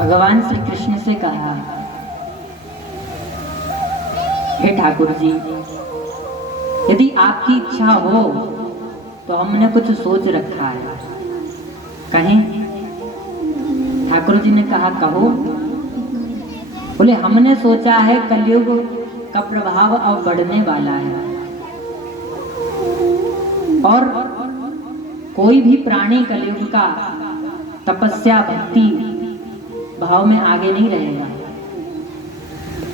भगवान श्री कृष्ण से कहा, हे ठाकुर जी, यदि आपकी इच्छा हो तो हमने कुछ सोच रखा है, कहें? ठाकुर जी ने कहा, कहो। बोले, हमने सोचा है कलयुग का प्रभाव अब बढ़ने वाला है और कोई भी प्राणी कलयुग का तपस्या भक्ति भाव में आगे नहीं रहेगा,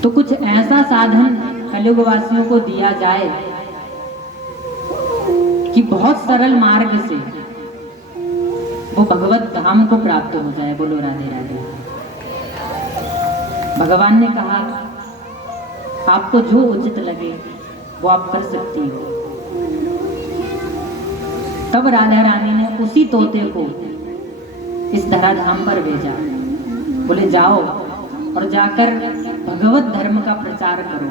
तो कुछ ऐसा साधन कलयुग वासियों को दिया जाए कि बहुत सरल मार्ग से वो भगवत धाम को प्राप्त हो जाए। बोलो राधे राधे। भगवान ने कहा, आपको जो उचित लगे वो आप कर सकती हो। तब राधा रानी ने उसी तोते को इस धराधाम पर भेजा। बोले, जाओ और जाकर भगवत धर्म का प्रचार करो।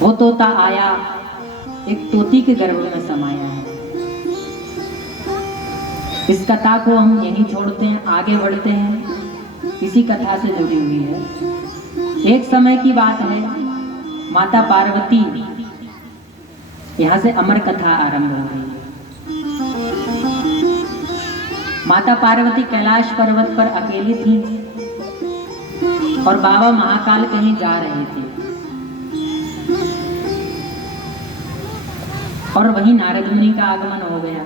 वो तोता आया, एक तोती के गर्भ में समाया है। इस कथा को हम यहीं छोड़ते हैं, आगे बढ़ते हैं। इसी कथा से जुड़ी हुई है। एक समय की बात है, माता पार्वती, यहां से अमर कथा आरंभ हो गई। माता पार्वती कैलाश पर्वत पर अकेली थी और बाबा महाकाल कहीं जा रहे थे और वहीं नारद मुनि का आगमन हो गया।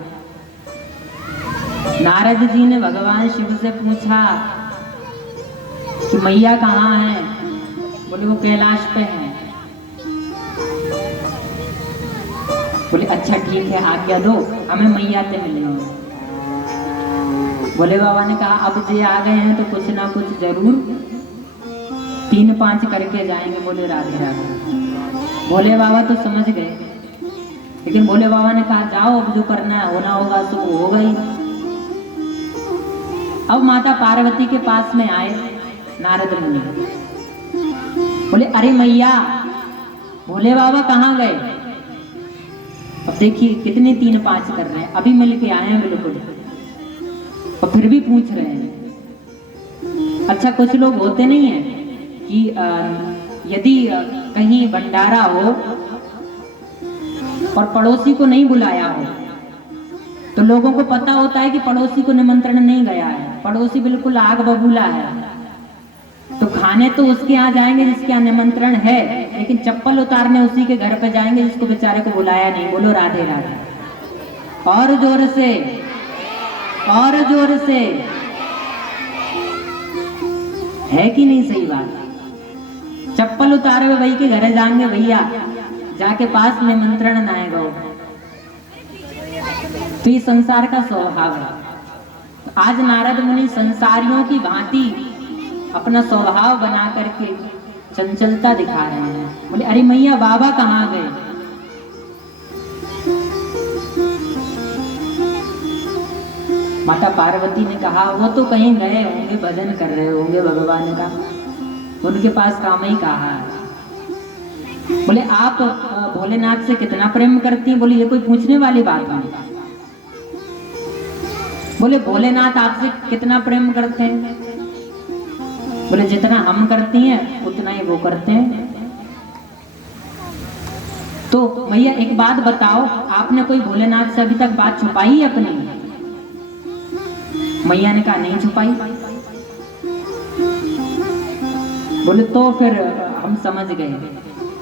नारद जी ने भगवान शिव से पूछा कि मैया कहाँ है? बोले, वो कैलाश पे है। बोले, अच्छा ठीक है, आज्ञा दो, हमें मैया से मिलना है। भोले बाबा ने कहा, अब जे आ गए हैं तो कुछ ना कुछ जरूर 3-5 करके जाएंगे। बोले, राधे राधे। भोले बाबा तो समझ गए, लेकिन भोले बाबा ने कहा, जाओ, अब जो करना है होना होगा तो वो होगा ही। अब माता पार्वती के पास में आए नारद मुनि। बोले, अरे मैया, भोले बाबा कहाँ गए? अब देखिए कितने 3-5 कर रहे हैं, अभी मिल के आए हैं बिल्कुल, और फिर भी पूछ रहे हैं। अच्छा, कुछ लोग होते नहीं है कि यदि कहीं भंडारा हो और पड़ोसी को नहीं बुलाया हो तो लोगों को पता होता है कि पड़ोसी को निमंत्रण नहीं गया है, पड़ोसी बिल्कुल आग बबूला है, तो खाने तो उसके यहाँ जाएंगे जिसके यहाँ निमंत्रण है, लेकिन चप्पल उतारने उसी के घर पे जाएंगे जिसको बेचारे को बुलाया नहीं। बोलो राधे राधे। और जोर से, और जोर से। है कि नहीं सही बात? चप्पल उतारे हुए वही के घर जाएंगे भैया, जाके पास निमंत्रण ना आएगा। तो ये संसार का स्वभाव है। आज नारद मुनि संसारियों की भांति अपना स्वभाव बना करके चंचलता दिखा रहे हैं। बोले, अरे मैया, बाबा कहाँ गए? माता पार्वती ने कहा, वो तो कहीं गए होंगे, भजन कर रहे होंगे भगवान का, उनके पास काम ही कहा है। बोले, आप भोलेनाथ से कितना प्रेम करती हैं? बोले, ये कोई पूछने वाली बात नहीं। बोले, भोलेनाथ आपसे कितना प्रेम करते हैं? बोले, जितना हम करती हैं उतना ही वो करते हैं। तो मैया एक बात बताओ, आपने कोई भोलेनाथ से अभी तक बात छुपाई है अपनी? मैया ने कहा, नहीं छुपाई। बोले, तो फिर हम समझ गए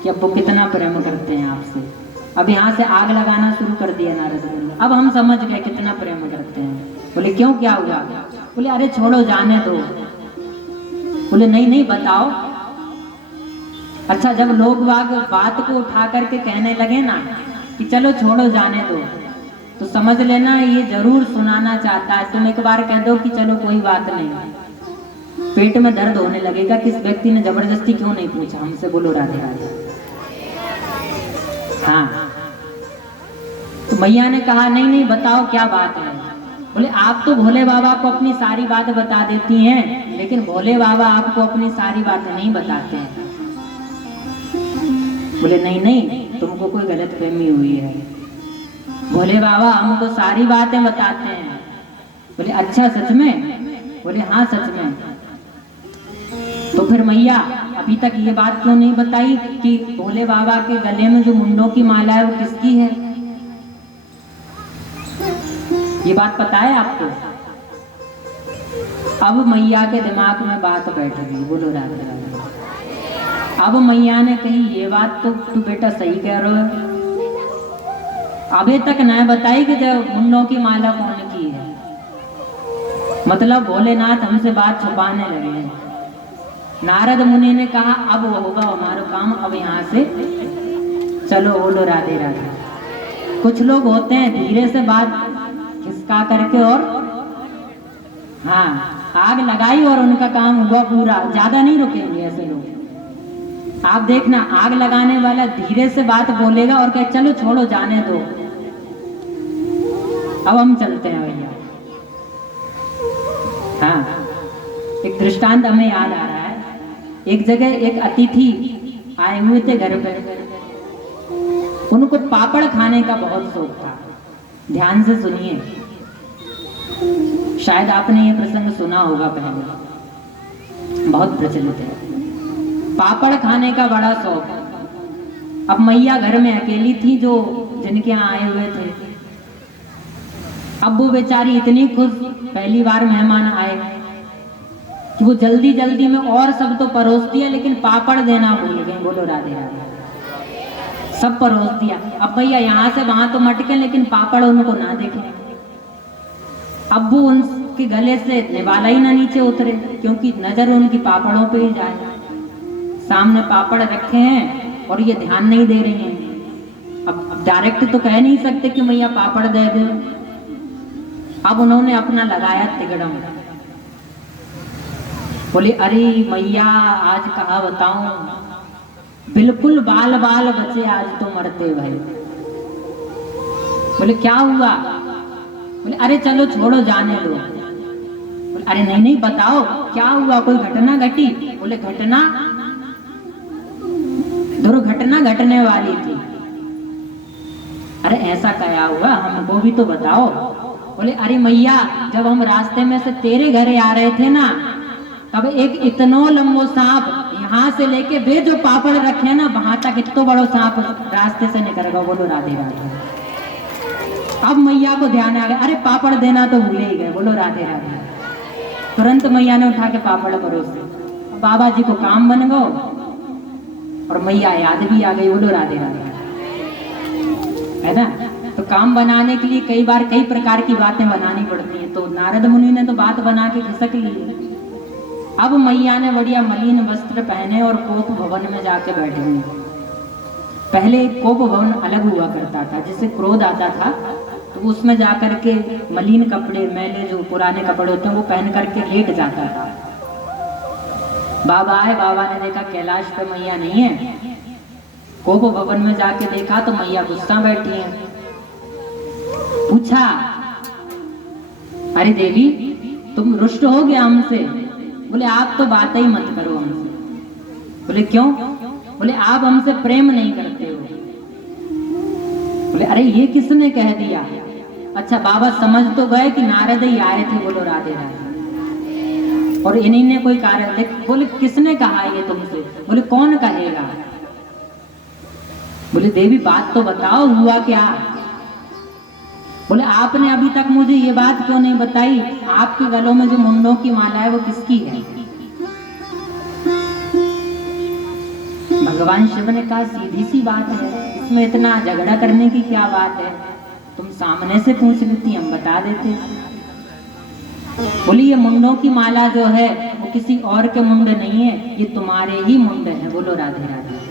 कि अब वो कितना प्रेम करते हैं आपसे। अब यहाँ से आग लगाना शुरू कर दिया नारद मुनि। अब हम समझ गए कितना प्रेम करते हैं। बोले, क्यों, क्या हुआ? बोले, अरे छोड़ो, जाने दो। बोले, नहीं नहीं, बताओ। अच्छा, जब लोग बात को उठा करके कहने लगे ना कि चलो छोड़ो, जाने दो, तो समझ लेना ये जरूर सुनाना चाहता है। तुम एक बार कह दो कि चलो कोई बात नहीं, पेट में दर्द होने लगेगा कि इस व्यक्ति ने जबरदस्ती क्यों नहीं पूछा हमसे। बोलो राधे राधे। हाँ, तो मैया ने कहा, नहीं नहीं, बताओ क्या बात है। बोले, आप तो भोले बाबा को अपनी सारी बात बता देती हैं, लेकिन भोले बाबा आपको अपनी सारी बात नहीं बताते हैं। बोले, नहीं नहीं, तुमको कोई गलतफहमी हुई है, भोले बाबा हमको सारी बातें बताते हैं। बोले, अच्छा, सच में? बोले हाँ सच में। तो फिर मैया अभी तक ये बात क्यों नहीं बताई कि भोले बाबा के गले में जो मुंडों की माला है वो किसकी है? ये बात पता है आपको? अब मैया के दिमाग में बात बैठ गई। बोलो राधे राधे। अब मैया ने कही ये बात तो तू बेटा सही कह रहे हो, अभी तक न बताई कि जब मुंडों की माला कौन की है। मतलब भोलेनाथ हमसे बात छुपाने लगे हैं। नारद मुनि ने कहा अब होगा हमारा काम, अब यहाँ से चलो। बोलो राधे राधे। कुछ लोग होते हैं धीरे से बात खिसका करके और हाँ आग लगाई और उनका काम हुआ पूरा, ज्यादा नहीं रुकेंगे ऐसे लोग। आप देखना आग लगाने वाला धीरे से बात बोलेगा और कहे चलो छोड़ो जाने दो, अब हम चलते हैं भैया। हाँ एक दृष्टांत हमें याद आ रहा है। एक जगह एक अतिथि आए हुए थे घर पे, उनको पापड़ खाने का बहुत शौक था। ध्यान से सुनिए, शायद आपने ये प्रसंग सुना होगा पहले, बहुत प्रचलित है। पापड़ खाने का बड़ा शौक। अब मैया घर में अकेली थी जो जिनके यहाँ आए हुए थे। अब वो बेचारी इतनी खुश, पहली बार मेहमान आए कि वो जल्दी जल्दी में और सब तो परोस दिया लेकिन पापड़ देना भूल गए। बोलो राधे राधे। सब परोस दिया। अब भैया यहाँ से वहां तो मटके लेकिन पापड़ उनको ना देखे। अब वो उनके गले से निवाला ही ना नीचे उतरे क्योंकि नजर उनकी पापड़ों पे ही जाए। सामने पापड़ रखे हैं और ये ध्यान नहीं दे रही हैं। अब डायरेक्ट तो कह नहीं सकते कि मैया पापड़ दे दे। अब उन्होंने अपना लगाया तिगड़म। बोले अरे मैया आज कहा बताऊं, बिल्कुल बाल बाल बचे आज तो मरते भाई। बोले क्या हुआ? बोले अरे चलो छोड़ो जाने दो। बोले अरे नहीं नहीं बताओ क्या हुआ, कोई घटना घटी? बोले घटना, दुर्घटना घटने वाली थी। अरे ऐसा क्या हुआ, हमको भी तो बताओ। बोले अरे मैया जब हम रास्ते में से तेरे घरे आ रहे थे ना, तब एक इतनो लंबो सांप यहाँ से लेके वे जो पापड़ रखे हैं ना वहां तक इतना बड़ो सांप रास्ते से निकल गया। बोलो राधे राधे। अब मैया को ध्यान आ गया, अरे पापड़ देना तो भूले ही गए। बोलो राधे राधे। तुरंत मैया ने उठा के पापड़ परोसे। बाबा जी को काम बन गो और मैया याद भी आ गई। बोलो राधे राधे। है ना? तो काम बनाने के लिए कई बार कई प्रकार की बातें बनानी पड़ती हैं। तो नारद मुनि ने तो बात बना के खिसक ली। अब मैया ने बढ़िया मलिन वस्त्र पहने और कोप भवन में जाके बैठे हुए। पहले एक कोप भवन अलग हुआ करता था, जिससे क्रोध आता था तो उसमें जाकर के मलिन कपड़े, मैले जो पुराने कपड़े होते हैं वो पहन करके लेट जाता था। बाबा आए, बाबा ने देखा कैलाश पे मैया नहीं है। कोप भवन में जाके देखा तो मैया गुस्सा बैठी है। पूछा अरे देवी तुम रुष्ट हो गया हमसे? बोले आप तो बात ही मत करो हमसे। बोले क्यों? बोले आप हमसे प्रेम नहीं करते हो। बोले अरे ये किसने कह दिया? अच्छा बाबा समझ तो गए कि नारद ही आए थे। बोलो राधे राधे। और इन्हीं ने कोई कार्य। बोले किसने कहा ये तुमसे? बोले कौन कहेगा? बोले देवी बात तो बताओ हुआ क्या? बोले आपने अभी तक मुझे ये बात क्यों नहीं बताई, आपके गलों में जो मुंडों की माला है वो किसकी है? भगवान शिव ने कहा सीधी सी बात है, इसमें इतना झगड़ा करने की क्या बात है, तुम सामने से पूछ लेती हम बता देते। बोली ये मुंडों की माला जो है वो किसी और के मुंड नहीं है, ये तुम्हारे ही मुंड है। बोलो राधे राधे।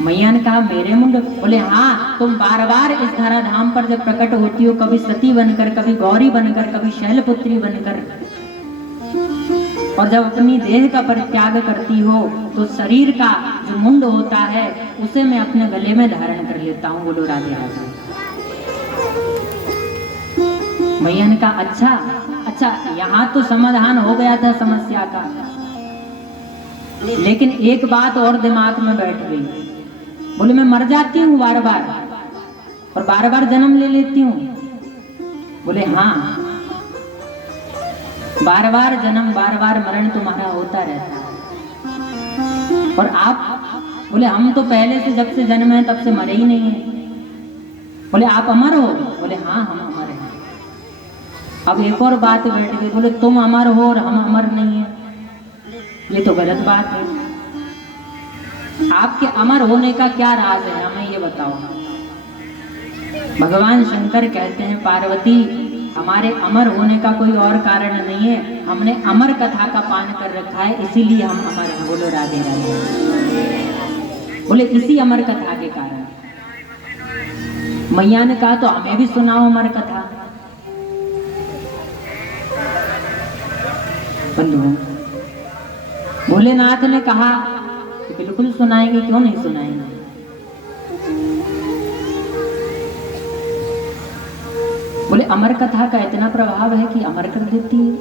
मैया ने कहा मेरे मुंड? बोले हाँ, तुम बार बार इस धराधाम पर जब प्रकट होती हो, कभी सती बनकर, कभी गौरी बनकर, कभी शैलपुत्री बनकर, और जब अपनी देह का परित्याग करती हो तो शरीर का जो मुंड होता है उसे मैं अपने गले में धारण कर लेता हूँ। बोलो राधे राधे। मैया ने कहा अच्छा, यहाँ तो समाधान हो गया था समस्या का, लेकिन एक बात और दिमाग में बैठ गई। बोले मैं मर जाती हूँ बार बार और बार बार जन्म ले लेती हूँ? बोले हाँ। बार बार जन्म बार बार मरण तुम्हारा होता रहता है। और आप बोले हम तो पहले से जब से जन्म है तब से मरे ही नहीं है। बोले आप अमर हो? बोले हाँ हम अमर हैं। अब एक और बात बैठ गई, बोले तुम अमर हो और हम अमर नहीं है, ये तो गलत बात है। आपके अमर होने का क्या राज है, हमें ये बताओ। भगवान शंकर कहते हैं पार्वती हमारे अमर होने का कोई और कारण नहीं है, हमने अमर कथा का पान कर रखा है इसीलिए हम अमर हैं। बोलो राधे राधे। बोले इसी अमर कथा के कारण। मैया ने कहा तो हमें भी सुनाओ अमर कथा। बंधु भोलेनाथ ने कहा कि बिल्कुल सुनाएंगे, क्यों नहीं सुनाएंगे। बोले अमर कथा का इतना प्रभाव है कि अमर कर देती है?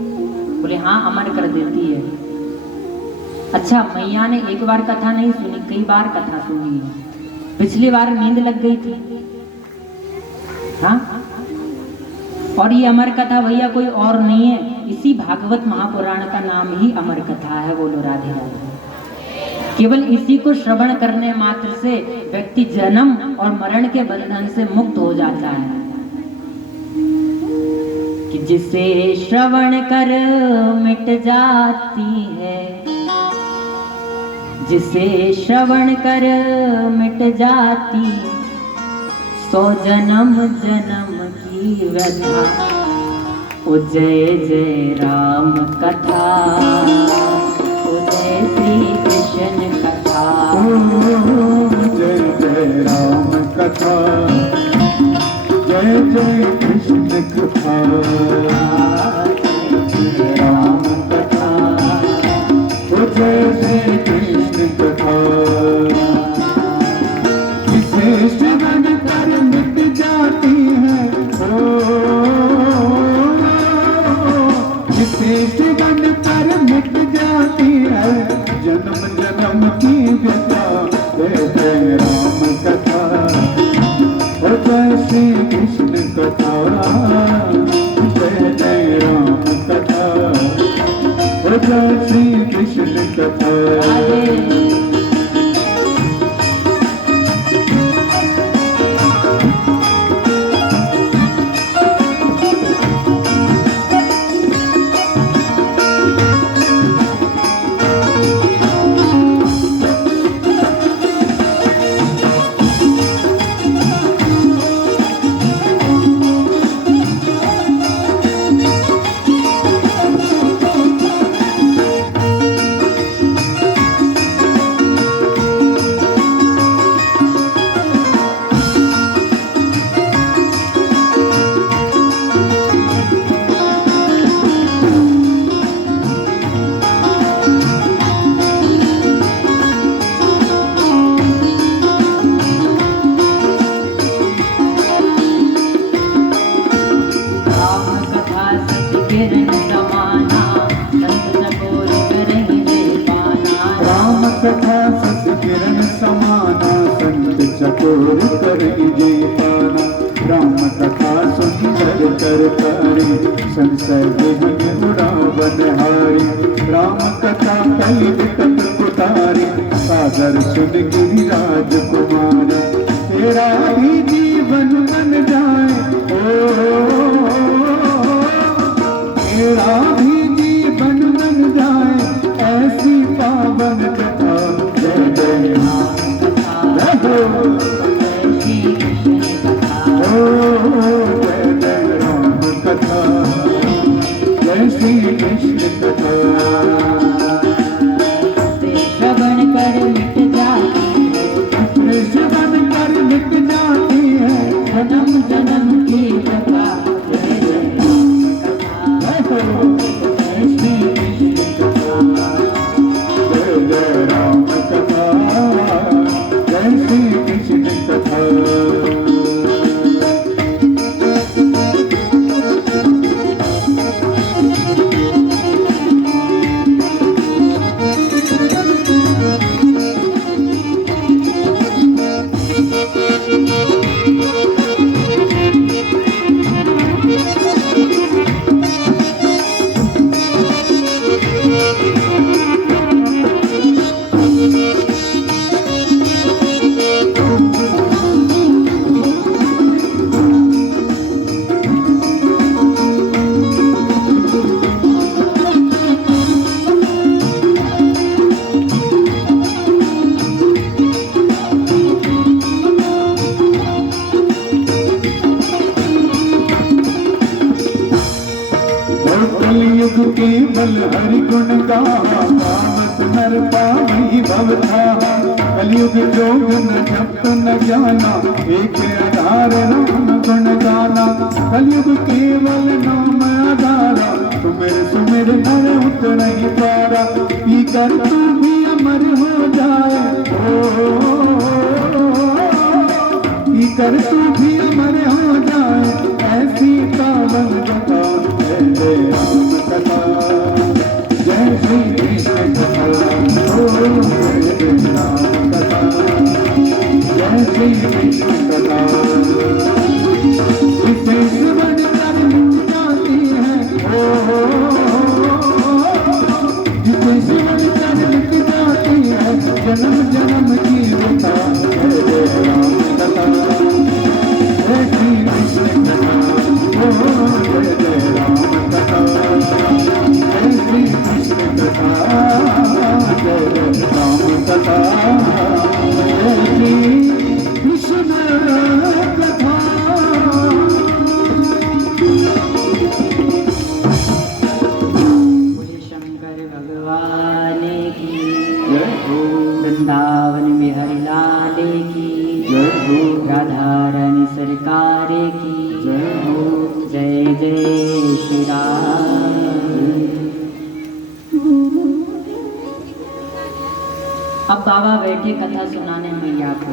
बोले हाँ अमर कर देती है। अच्छा मैया ने एक बार कथा नहीं सुनी, कई बार कथा सुनी है। पिछली बार नींद लग गई थी। हाँ और ये अमर कथा भैया कोई और नहीं है, इसी भागवत महापुराण का नाम ही अमर कथा है। बोलो राधे राधे। केवल इसी को श्रवण करने मात्र से व्यक्ति जन्म और मरण के बंधन से मुक्त हो जाता है। कि जिसे श्रवण कर मिट जाती है, जिसे श्रवण कर मिट जाती, सौ जन्म जन्म की व्यथा। ओ जय जय राम कथा, ओ जय श्री कृष्ण कथा। जय जय राम कथा, जय जय कृष्ण कथा। जय राम कथा, ओ जय जय कृष्ण कथा। विशेष मन कर मिट जाती है, विशेष मन पर मिट जाती है जन्म जन्म की व्यथा। जय जय राम कथा, ओ जय श्री कृष्ण कथा। जय जय राम कथा, ओ जय श्री कृष्ण कथा। कथा सत किरण समाना, संत चकोर करेंगे पाना। राम कथा सुंदर करतारी, संशय विघ्न उड़ावन हारी। राम कथा कई विकट उतारी, सागर सुन गिरिराज कुमारी। तेरा भी जीवन बन जाए, तेरा भी जीवन बन जाए ऐसी पावन कथा। जय जय राम कथा, जय जय राम कथा, जय श्री कृष्ण कथा। श्रवण कर मिट जाती है, श्रवण कर मिट जाती है जन्म जन्म की व्यथा। जय जय राम कथा, जय श्री कृष्ण कथा। जय जय राम कथा, जय श्री कृष्ण कथा। कलयुग केवल हरि गुण गाहा, पावत नर पावई भव थाहा। कलयुग जोग न जप न जाना, एक आधार राम गुण गाना। कलयुग केवल नाम आधारा, सुमिर सुमिर नर उतरहि पारा। पी कर तू भी अमर हो जाए, पी कर तू भी अमर हो जाए, ऐसी पावन कथा है जय राम कथा। जय श्री कृष्ण कथा, जय जय राम कथा। जय श्री कृष्ण कथा, विशेष बनकर मिट जाती है, विशेष बनकर मिट जाती है, जन्म जन्म की व्यथा है जय राम कथा। जय श्री कृष्ण कथा, जय जय राम कथा। जय श्री कृष्ण कथा, जय जय राम कथा। जय श्री कृष्ण कथा। बोले शंकर भगवान की जय हो, वृंदावन में हरि लाल की जय हो, राधा रानी सरकार की जय हो। जय जय श्री राम। अब बाबा बैठे कथा सुनाने मैया को।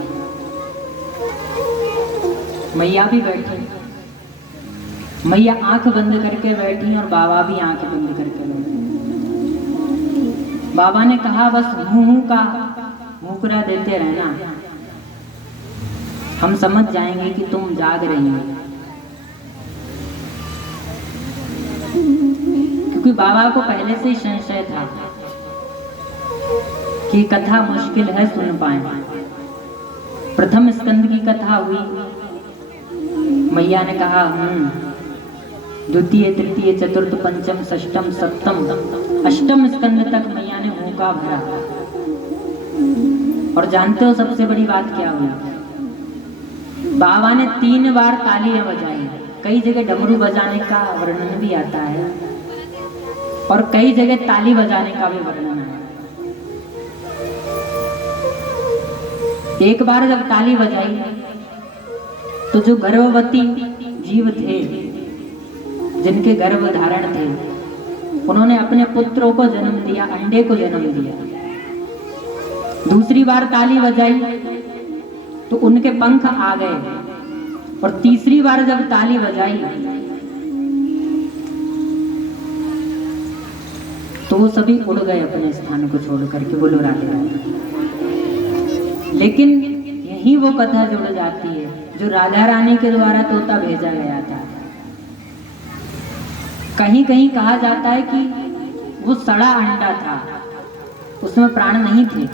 मैया भी बैठी, मैया आंख बंद करके बैठी और बाबा भी आंख बंद करके बैठे। बाबा ने कहा बस मुंह का मुकरा देते रहना, हम समझ जाएंगे कि तुम जाग रही हो। क्योंकि बाबा को पहले से ही संशय था कि कथा मुश्किल है सुन पाए। प्रथम स्कंद की कथा हुई, मैया ने कहा द्वितीय तृतीय चतुर्थ पंचम षष्टम सप्तम अष्टम स्कंद तक मैया ने हुंका भरा। और जानते हो सबसे बड़ी बात क्या हुई? बाबा ने 3 बार तालियां बजाई। कई जगह डमरू बजाने का वर्णन भी आता है और कई जगह ताली बजाने का भी वर्णन है। एक बार जब ताली बजाई तो जो गर्भवती जीव थे, जिनके गर्भ धारण थे, उन्होंने अपने पुत्रों को जन्म दिया, अंडे को जन्म दिया। दूसरी बार ताली बजाई तो उनके पंख आ गए। और तीसरी बार जब ताली बजाई तो वो सभी उड़ गए अपने स्थान को छोड़ करके। बोलो राधे राधे। लेकिन यही वो कथा जुड़ जाती है जो राधा रानी के द्वारा तोता भेजा गया था। कहीं कहीं कहा जाता है कि वो सड़ा अंडा था, उसमें प्राण नहीं थे।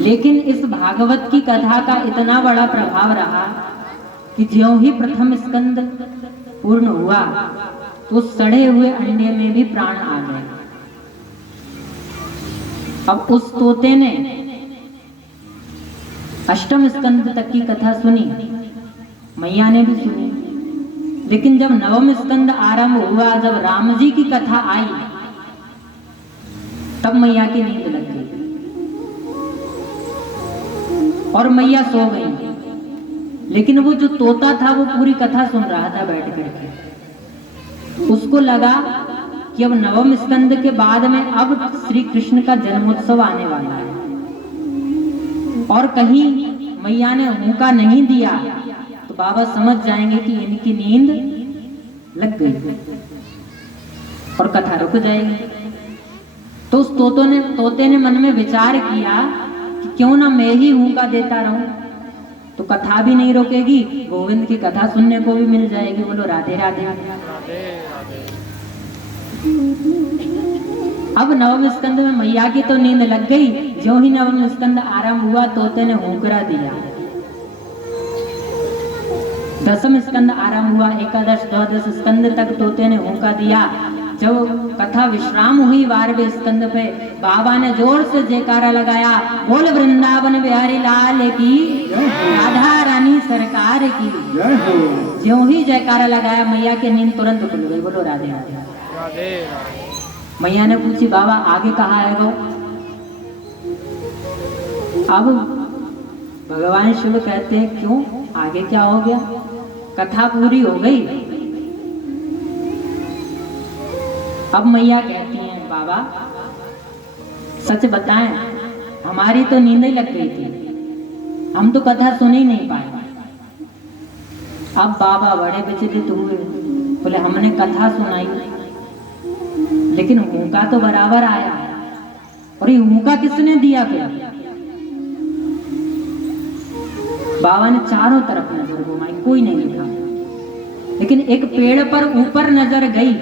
लेकिन इस भागवत की कथा का इतना बड़ा प्रभाव रहा कि ज्यों ही प्रथम स्कंद पूर्ण हुआ तो सड़े हुए अंडे में भी प्राण आ गए। अब उस तोते ने अष्टम स्कंद तक की कथा सुनी, मैया ने भी सुनी। लेकिन जब नवम स्कंद आरंभ हुआ, जब राम जी की कथा आई, तब मैया की नींद लग गई और मैया सो गई। लेकिन वो जो तोता था वो पूरी कथा सुन रहा था बैठ करके। उसको लगा कि अब नवम स्कंद के बाद में अब श्री कृष्ण का जन्मोत्सव आने वाला है। और कहीं मैया ने हुंका नहीं दिया तो बाबा समझ जाएंगे कि इनकी नींद लग गई और कथा रुक जाएगी। तो उस तोते ने मन में विचार किया कि क्यों ना मैं ही हुंका देता रहूं, तो कथा भी नहीं रुकेगी, गोविंद की कथा सुनने को भी मिल जाएगी। बोलो राधे राधे। अब नवम स्कंद में मैया की तो नींद लग गई। जो ही नवम स्कंद आरंभ हुआ, तोते ने हुंकरा दिया। दसम स्कंद आरंभ हुआ, एकादश द्वादश स्कंद तक तोते ने हुंका दिया। जब कथा विश्राम हुई 12वें स्कंद पे, बाबा ने जोर से जयकारा लगाया, बोल वृंदावन बिहारी लाल की, राधा रानी सरकार की। ज्यों ही जयकारा लगाया मैया की नींद तुरंत खुल गई। बोलो राधे राधे। मैया ने पूछी बाबा आगे कहाँ है वो? अब भगवान शिव कहते हैं क्यों, आगे क्या हो गया? कथा पूरी हो गई। अब मैया कहती हैं बाबा सच बताएं, हमारी तो नींद ही लग गई थी, हम तो कथा सुन ही नहीं पाए। अब बाबा बड़े विचलित हुए, बोले हमने कथा सुनाई लेकिन हुंका तो बराबर आया, और ये हुंका किसने दिया फिर? बाबा ने चारों तरफ नजर घुमाई, कोई नहीं दिखा, लेकिन एक पेड़ पर ऊपर नजर गई।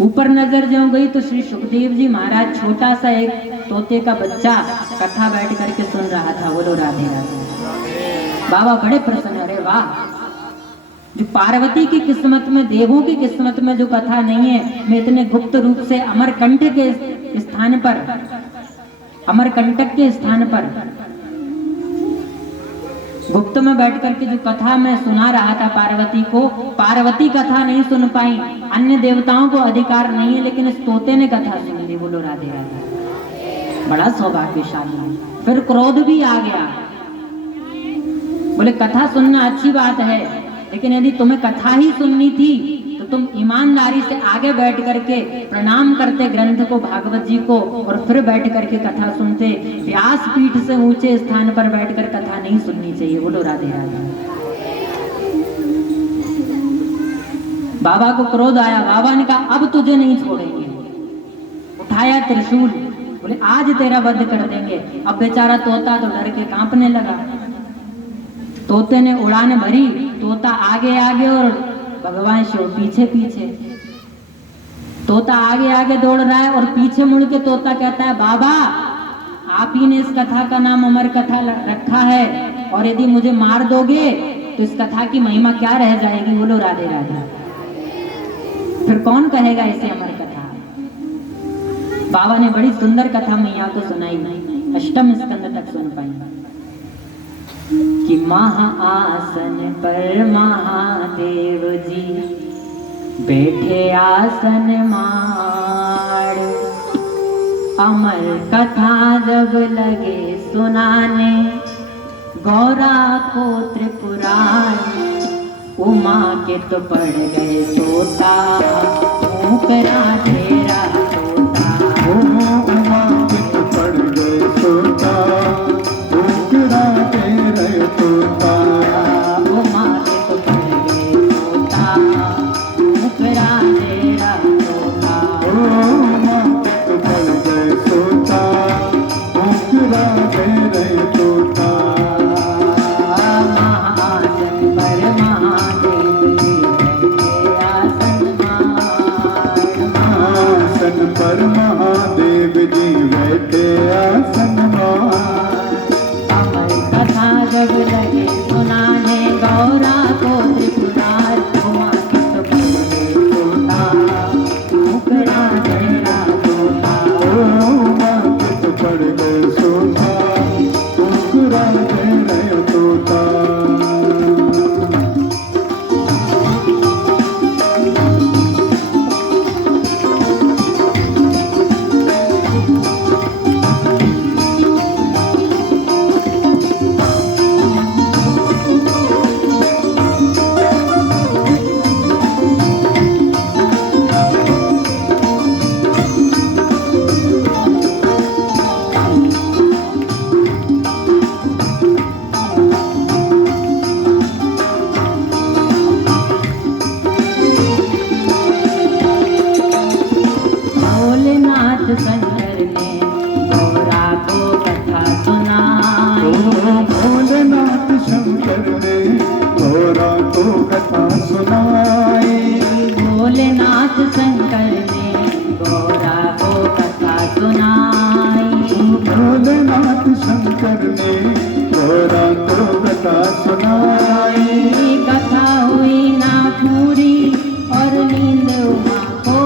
ऊपर नजर जो गई तो श्री सुखदेव जी महाराज छोटा सा एक तोते का बच्चा कथा बैठ करके सुन रहा था। बोलो राधे राधे। बाबा बड़े प्रसन्न, अरे वाह, जो पार्वती की किस्मत में, देवों की किस्मत में जो कथा नहीं है, मैं इतने गुप्त रूप से अमरकंटक के स्थान पर, अमरकंटक के स्थान पर गुप्त में बैठ करके जो कथा मैं सुना रहा था पार्वती को, पार्वती कथा नहीं सुन पाई, अन्य देवताओं को अधिकार नहीं है, लेकिन इस तोते ने कथा सुन ली। बोलो राधे राधे। बड़ा सौभाग्यशाली। फिर क्रोध भी आ गया, बोले कथा सुनना अच्छी बात है, लेकिन यदि तुम्हें कथा ही सुननी थी तो तुम ईमानदारी से आगे बैठ करके प्रणाम करते ग्रंथ को, भागवत जी को, और फिर बैठ करके कथा सुनते। व्यास पीठ से ऊंचे स्थान पर बैठकर कथा नहीं सुननी चाहिए। बोलो राधे राधे। बाबा को क्रोध आया, बाबा ने कहा अब तुझे नहीं छोड़ेंगे। उठाया त्रिशूल, बोले आज तेरा वध कर देंगे। अब बेचारा तोता तो डर के कांपने लगा। तोते ने उड़ान भरी, तोता आगे आगे और भगवान शिव पीछे पीछे। तोता आगे आगे दौड़ रहा है और पीछे मुड़ के तोता कहता है बाबा आप ही ने इस कथा का नाम अमर कथा रखा है, और यदि मुझे मार दोगे तो इस कथा की महिमा क्या रह जाएगी। बोलो राधे राधे। फिर कौन कहेगा इसे अमर कथा। बाबा ने बड़ी सुंदर कथा मैया को सुनाई, अष्टम स्कंद तक सुन पाई कि महाआसन पर महादेव जी बैठे आसन माड़, अमर कथा जब लगे सुनाने गौरा को त्रिपुरारी, उमा के तो पड़ गए तोता ऊपरा तेरा तोता, उमा के तो पड़ गए तोता ऊपरा तेरे तोता, उमा के तो पड़ गए तोता ऊपरा तेरा तोता, उमा के तो पड़ गए तोता ऊपरा तेरे तोता। पर महादेव जी बैठे आसन मार, अमर कथा जब लगे सुनाने गौरा को त्रिपुरार, उमा के तो पड़ गए तोता ऊपरा तेरा तोता, उमा के तो पड़ गए तोता ऊपरा तेरे तोता। शंकर ने गौरा को कथा सुनाई, भोलेनाथ शंकर ने गौरा को कथा सुनाई, भोलेनाथ शंकर ने गौरा को कथा सुनाई, भोलेनाथ शंकर ने गौरा को कथा सुनाई। कथा हुई ना पूरी और नींद उमा को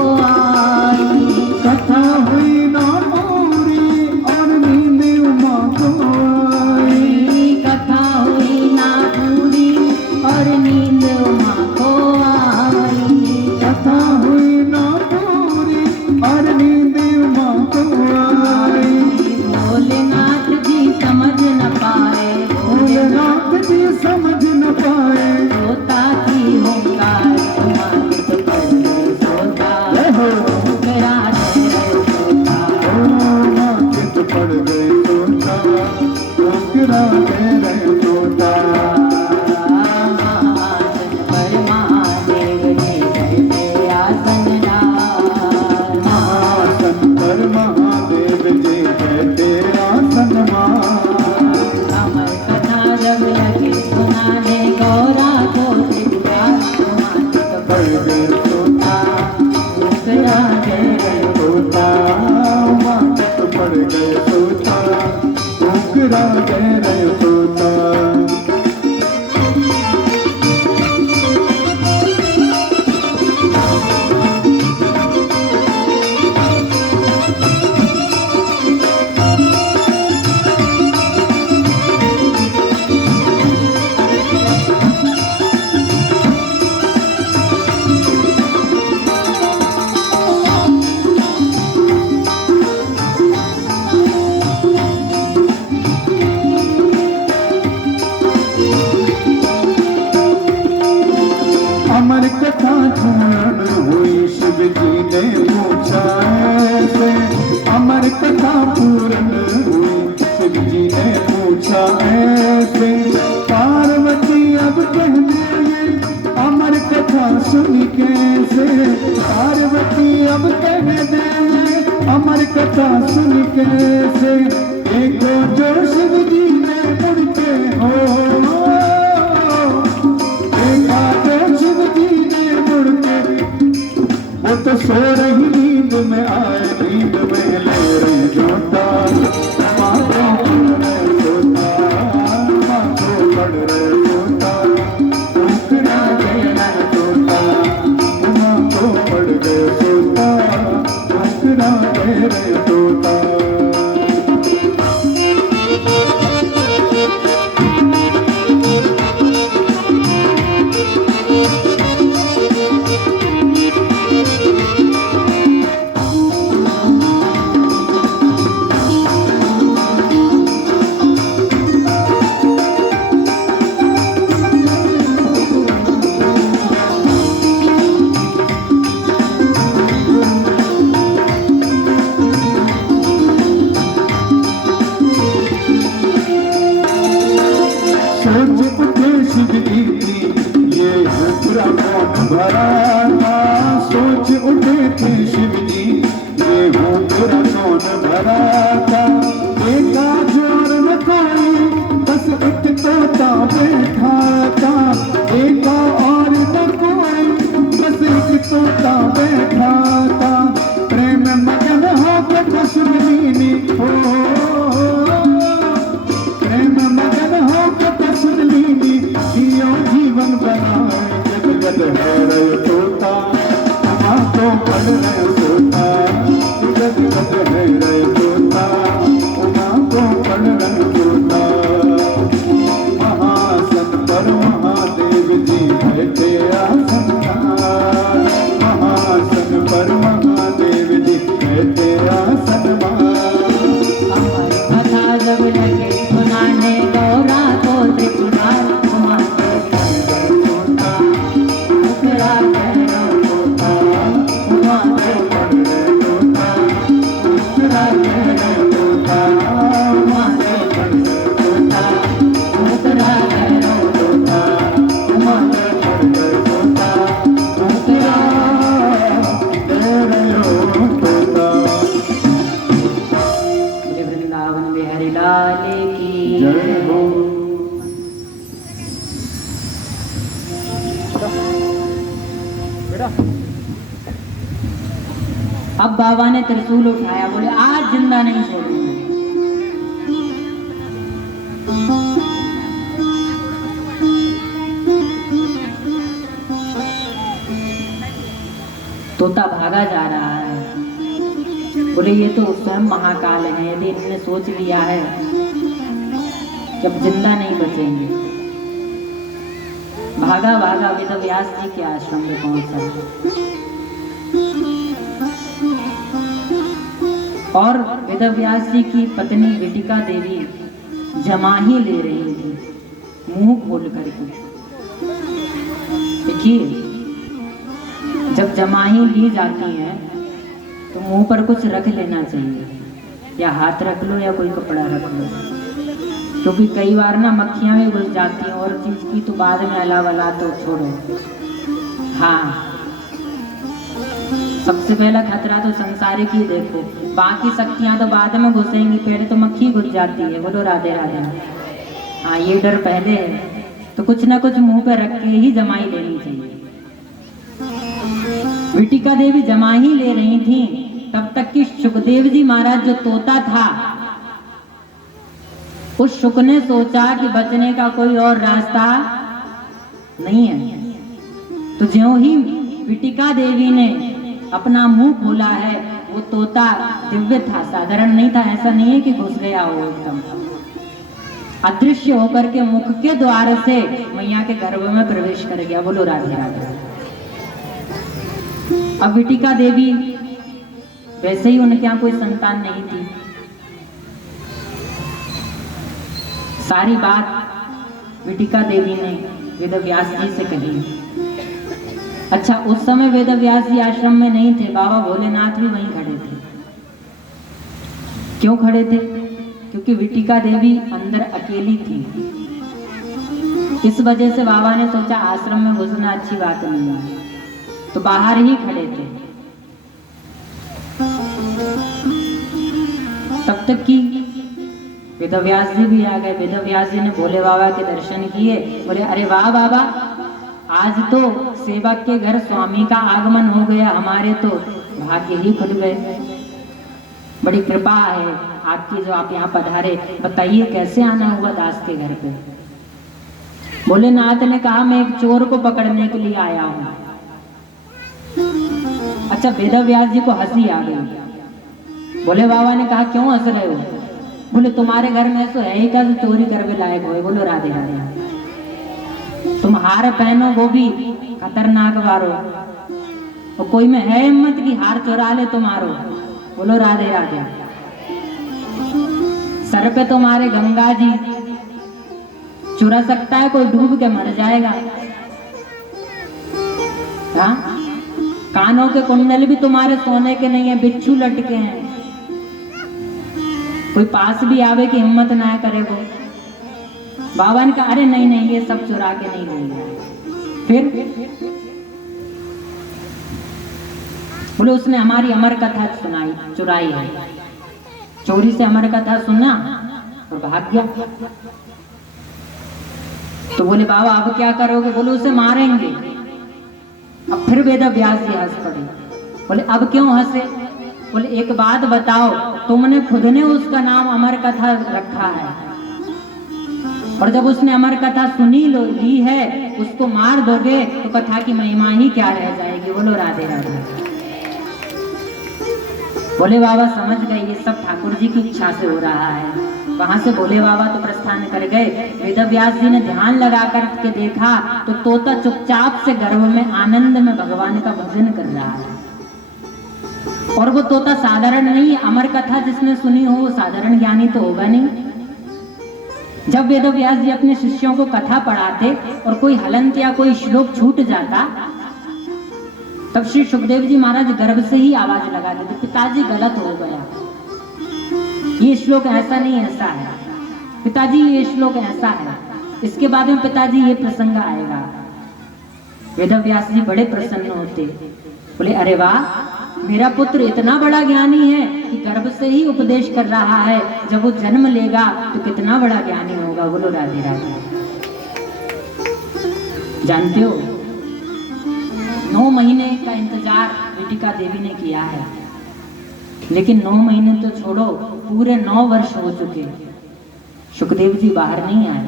पार्वती अब कह दे अमर कथा सुन के से देखो जो शिव जी ने मुड़ के हो देखा तो शिव जी ने मुड़ के वो तो सो रही नींद में आए नींद में ले रही जोता माँ को पढ़ रहे सोता माँ को पढ़ रहे सोता टुकड़ा देना सोता माँ को पढ़ रहे सोता टुकड़ा दे रहे सोता शिव जी की ये हुक्रा कौन भरा था सोच उठे थे शिव जी ये हुक्रा कौन भरा था देखा जोर न कोई बस एक तोता बैठा था देखा और न कोई बस एक तोता बैठा था प्रेम मगन होकर कश्मीरी हो प्रेम मगन होकर कश्मीरी जीवन बनाए जग जग है रे तोता माँ को पढ़ रहे सोता जग जग है रे तोता माँ को पढ़ रहे सोता महासन पर महादेव जी बैठे आसन महासन पर महादेव जी बैठे आसन कथा जब लगे सुनाने गौरा को त्रिपुरार अब बाबा ने त्रिशूल उठाया बोले आज जिंदा नहीं छोड़ूंगा। तोता भागा जा रहा है बोले ये तो स्वयं महाकाल है यदि इन्होंने सोच लिया है कि अब जिंदा नहीं बचेंगे। भागा भागा वेदव्यास जी के आश्रम में पहुंचा और वेदव्यास जी की पत्नी विटिका देवी जमाही ले रही थी मुंह खोल करके। देखिए जब जमाही ली जाती है तो मुंह पर कुछ रख लेना चाहिए, या हाथ रख लो या कोई कपड़ा रख लो, क्योंकि कई बार ना मक्खियां भी घुस जाती हैं और चीज की तो बाद में अला वला तो छोड़ो। हाँ सबसे पहला खतरा तो संसारी की देखो, बाकी शक्तियां तो बाद में घुसेंगी, पहले तो मक्खी घुस जाती है। बोलो राधे राधे। हाँ ये डर पहले है, तो कुछ ना कुछ मुंह पे रख के ही जमाई लेनी चाहिए। विटिका देवी जमाही ले रही थी तब तक कि सुखदेव जी महाराज जो तोता था उस शुक ने सोचा कि बचने का कोई और रास्ता नहीं है। तो ज्यों ही विटिका देवी ने अपना मुंह खोला है वो तोता दिव्य था, साधारण नहीं था। ऐसा नहीं है कि घुस गया हो, एकदम अदृश्य होकर के मुख के द्वार से मैया के गर्भ में प्रवेश कर गया। बोलो राधे राधे। अब विटिका देवी वैसे ही उनके यहाँ कोई संतान नहीं थी। सारी बात विटिका देवी ने वेदव्यास जी से कही। अच्छा उस समय वेदव्यास जी आश्रम में नहीं थे, बाबा भोलेनाथ भी वहीं खड़े थे। क्यों खड़े थे? क्योंकि विटिका देवी अंदर अकेली थी। इस वजह से बाबा ने सोचा आश्रम में घुसना अच्छी बात नहीं है। तो बाहर ही खड़े थे। तब तक कि वेदव्यास जी भी आ गए। वेदव्यास जी ने भोले बाबा के दर्शन किए, बोले अरे वाह बाबा, आज तो सेवक के घर स्वामी का आगमन हो गया, हमारे तो भाग्य ही खुल गए। बड़ी कृपा है आपकी जो आप यहाँ पधारे, बताइए कैसे आना हुआ दास के घर पे। भोलेनाथ ने कहा मैं एक चोर को पकड़ने के लिए आया हूँ। अच्छा, वेदव्यास जी को हंसी आ गई। भोले बाबा ने कहा क्यों हंस रहे हो? बोले तुम्हारे घर में तो है ही क्या जो चोरी करने लायक हो? बोलो राधे राधे। तुम हार पहनो वो भी खतरनाक वारो, और कोई में है हिम्मत की हार चुरा ले तुम्हारो? बोलो राधे राधे। सर पे तुम्हारे गंगा जी, चुरा सकता है कोई? डूब के मर जाएगा। हाँ, कानों के कुंडल भी तुम्हारे सोने के नहीं है, बिच्छू लटके हैं। कोई पास भी आवे की हिम्मत ना करे वो। बाबा ने कहा अरे नहीं नहीं, ये सब चुरा के नहीं लेंगे। फिर बोले उसने हमारी अमर कथा सुनाई, चुराई है, चोरी से अमर कथा सुना और भाग गया। तो बोले बाबा अब क्या करोगे? बोले उसे मारेंगे। अब फिर वेदव्यास जी हंस पड़े। बोले अब क्यों हंसे? बोले एक बात बताओ, तुमने खुद ने उसका नाम अमर कथा रखा है, और जब उसने अमर कथा सुनी ली है, उसको मार दोगे तो कथा की महिमा ही क्या रह जाएगी? बोलो राधे राधे। भोले बाबा समझ गए ये सब ठाकुर जी की इच्छा से हो रहा है। वहां से भोले बाबा तो प्रस्थान कर गए। वेदव्यास जी ने ध्यान लगा करके देखा तो तोता चुपचाप से गर्भ में आनंद में भगवान का भजन कर रहा है। और वो तोता साधारण नहीं, अमर कथा जिसने सुनी हो वो साधारण ज्ञानी तो होगा नहीं। जब वेदव्यास जी अपने शिष्यों को कथा पढ़ाते और कोई हलंत या कोई श्लोक छूट जाता, तब श्री सुखदेव जी महाराज गर्भ से ही आवाज लगा देते, पिताजी गलत हो गया, ये श्लोक ऐसा नहीं ऐसा है, पिताजी ये श्लोक ऐसा है। इसके बाद में पिताजी ये प्रसंग आएगा। वेदव्यास जी बड़े प्रसन्न होते, बोले अरे वाह, मेरा पुत्र इतना बड़ा ज्ञानी है कि गर्भ से ही उपदेश कर रहा है, जब वो जन्म लेगा तो कितना बड़ा ज्ञानी होगा। बोलो राधे राधे। जानते हो 9 महीने का इंतजार ऋतिका देवी ने किया है, लेकिन 9 महीने तो छोड़ो, पूरे 9 वर्ष हो चुके, सुखदेव जी बाहर नहीं आए।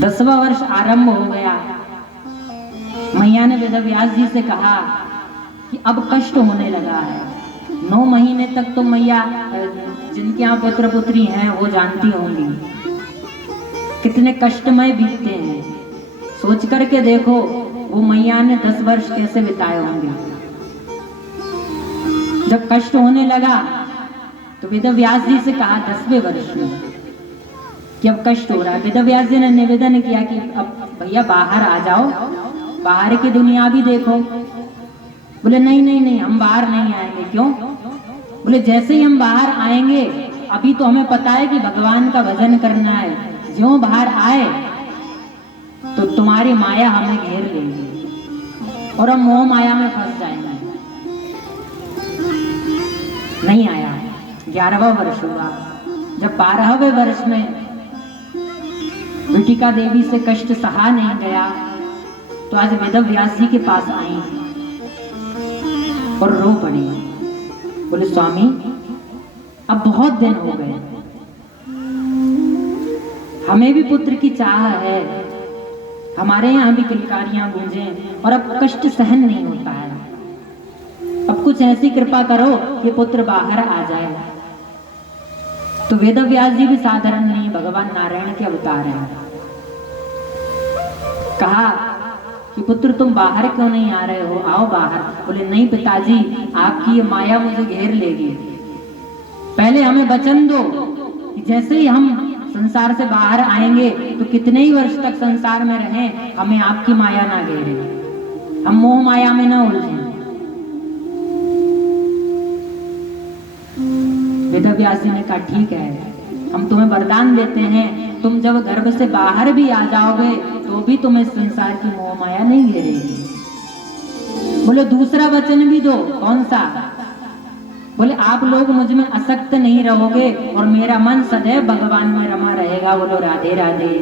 10वां वर्ष आरंभ हो गया। मैया ने वेदव्यास जी से कहा कि अब कष्ट होने लगा है। 9 महीने तक तो मैया, जिनके यहाँ पुत्र पुत्री हैं वो जानती होंगी कितने कष्टमय बीतते हैं। सोच करके देखो वो मैया ने 10 वर्ष कैसे बिताए होंगे। जब कष्ट होने लगा तो वेदव्यास जी से कहा 10वें वर्ष में कि अब कष्ट हो रहा है। वेदव्यास जी ने निवेदन किया कि अब भैया बाहर आ जाओ, बाहर की दुनिया भी देखो। बोले नहीं नहीं नहीं, हम बाहर नहीं आएंगे। क्यों? बोले जैसे ही हम बाहर आएंगे, अभी तो हमें पता है कि भगवान का भजन करना है, ज्यों बाहर आए तो तुम्हारी माया हमें घेर लेगी और हम मोह माया में फंस जाएंगे। नहीं आया। 11वां वर्ष हुआ। जब 12वें वर्ष में ऋतिका देवी से कष्ट सहा नहीं गया तो आज वेदव्यास जी के पास आई और रो पड़ी। बोले स्वामी अब बहुत दिन हो गए, हमें भी पुत्र की चाह है, हमारे यहाँ भी किलकारियां गूंजे और अब कष्ट सहन नहीं होता है। अब कुछ ऐसी कृपा करो कि पुत्र बाहर आ जाए। तो वेदव्यास जी भी साधारण नहीं, भगवान नारायण के अवतार हैं। कहा कि पुत्र तुम बाहर क्यों नहीं आ रहे हो, आओ बाहर। बोले नहीं पिताजी, आपकी ये माया मुझे घेर लेगी, पहले हमें वचन दो कि जैसे ही हम संसार से बाहर आएंगे तो कितने ही वर्ष तक संसार में रहें, हमें आपकी माया ना घेरे, हम मोह माया में ना उलझें। वेदव्यास जी ने कहा ठीक है, हम तुम्हें वरदान देते हैं, तुम जब गर्भ से बाहर भी आ जाओगे तो भी तुम्हें संसार की मोह माया नहीं घेरेगी। बोले दूसरा वचन भी दो। कौन सा? बोले आप लोग मुझ में असक्त नहीं रहोगे और मेरा मन सदैव भगवान में रमा रहेगा। बोलो राधे राधे।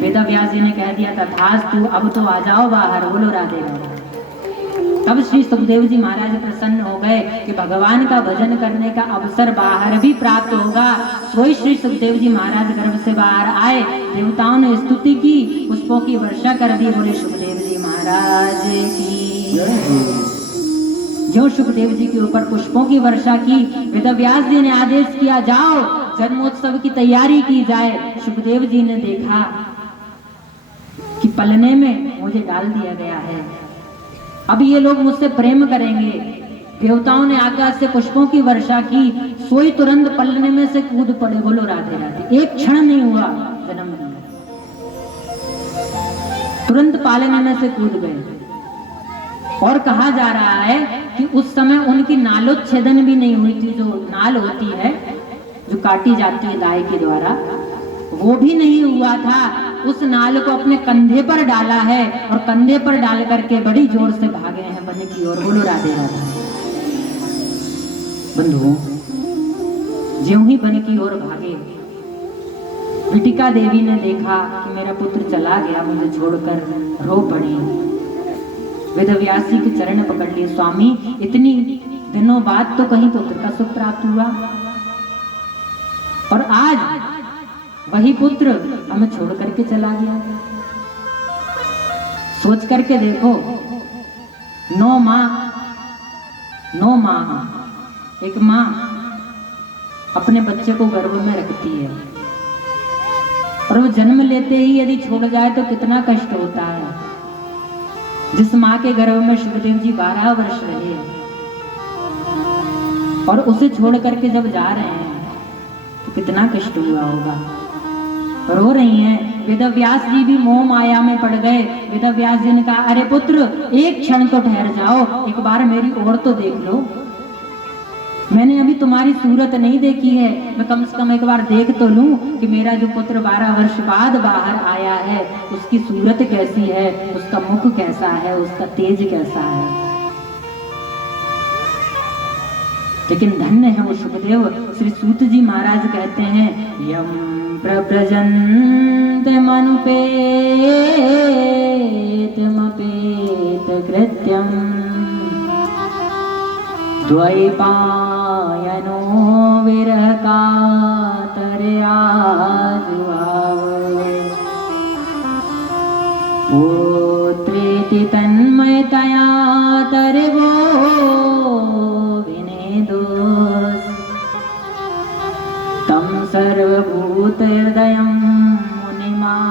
वेद व्यास जी ने कह दिया तथास्तु, अब तो आ जाओ बाहर। बोलो राधे राधे। तब श्री सुखदेव जी महाराज प्रसन्न हो गए कि भगवान का भजन करने का अवसर बाहर भी प्राप्त होगा। वही श्री सुखदेव जी महाराज गर्भ से बाहर आए, देवताओं ने स्तुति की, पुष्पों की वर्षा कर दी। बोले सुखदेव जी महाराज की। जो सुखदेव जी के ऊपर पुष्पों की वर्षा की, वेद व्यास जी ने आदेश किया जाओ जन्मोत्सव की तैयारी की जाए। सुखदेव जी ने देखा कि पलने में मुझे डाल दिया गया है, अब ये लोग मुझसे प्रेम करेंगे। देवताओं ने आकाश से पुष्पों की वर्षा की, सोई तुरंत पलने में से कूद पड़े। बोलो राधे राधे। एक क्षण नहीं हुआ जन्म में, तुरंत पालने में से कूद गए। और कहा जा रहा है कि उस समय उनकी नालोच्छेदन भी नहीं हुई थी। जो नाल होती है, जो काटी जाती है दाई के द्वारा, वो भी नहीं हुआ था। उस नाल को अपने कंधे पर डाला है और कंधे पर डाल करके बड़ी जोर से भागे हैं वन की ओर। बोलो राधे राधे। बंधुओं, ज्यों ही वन की ओर भागे, विटिका देवी ने देखा कि मेरा पुत्र चला गया, मुझे छोड़कर रो पड़ी। वेदव्यास जी के चरण पकड़ लिए। स्वामी, इतनी दिनों बाद तो कहीं पुत्र का सुख प्राप्त हुआ, और आज वही पुत्र हमें छोड़ करके चला गया। सोच करके देखो, 9 माह एक माँ अपने बच्चे को गर्भ में रखती है, और वो जन्म लेते ही यदि छोड़ जाए तो कितना कष्ट होता है। जिस माँ के गर्भ में सुखदेव जी 12 वर्ष रहे, और उसे छोड़ करके जब जा रहे हैं तो कितना कष्ट हुआ होगा। रो रही हैं। वेदव्यास जी भी मोह माया में पड़ गए। वेदव्यास जी ने कहा, अरे पुत्र, एक क्षण तो ठहर जाओ, एक बार मेरी ओर तो देख लो। मैंने अभी तुम्हारी सूरत नहीं देखी है, मैं कम से कम एक बार देख तो लूं कि मेरा जो पुत्र 12 वर्ष बाद बाहर आया है, उसकी सूरत कैसी है, उसका मुख कैसा है, उसका तेज कैसा है। लेकिन धन्य है वो सुखदेव। श्री सूत जी महाराज कहते हैं, यम प्रव्रजन्त मनुपेत मपेत कृत्यम द्वैपायनो विरह कातरया जुहाव पुत्रेति तन्मयतया तरवो तम सर्वभूत हृदयं मुनिमानतोस्मि।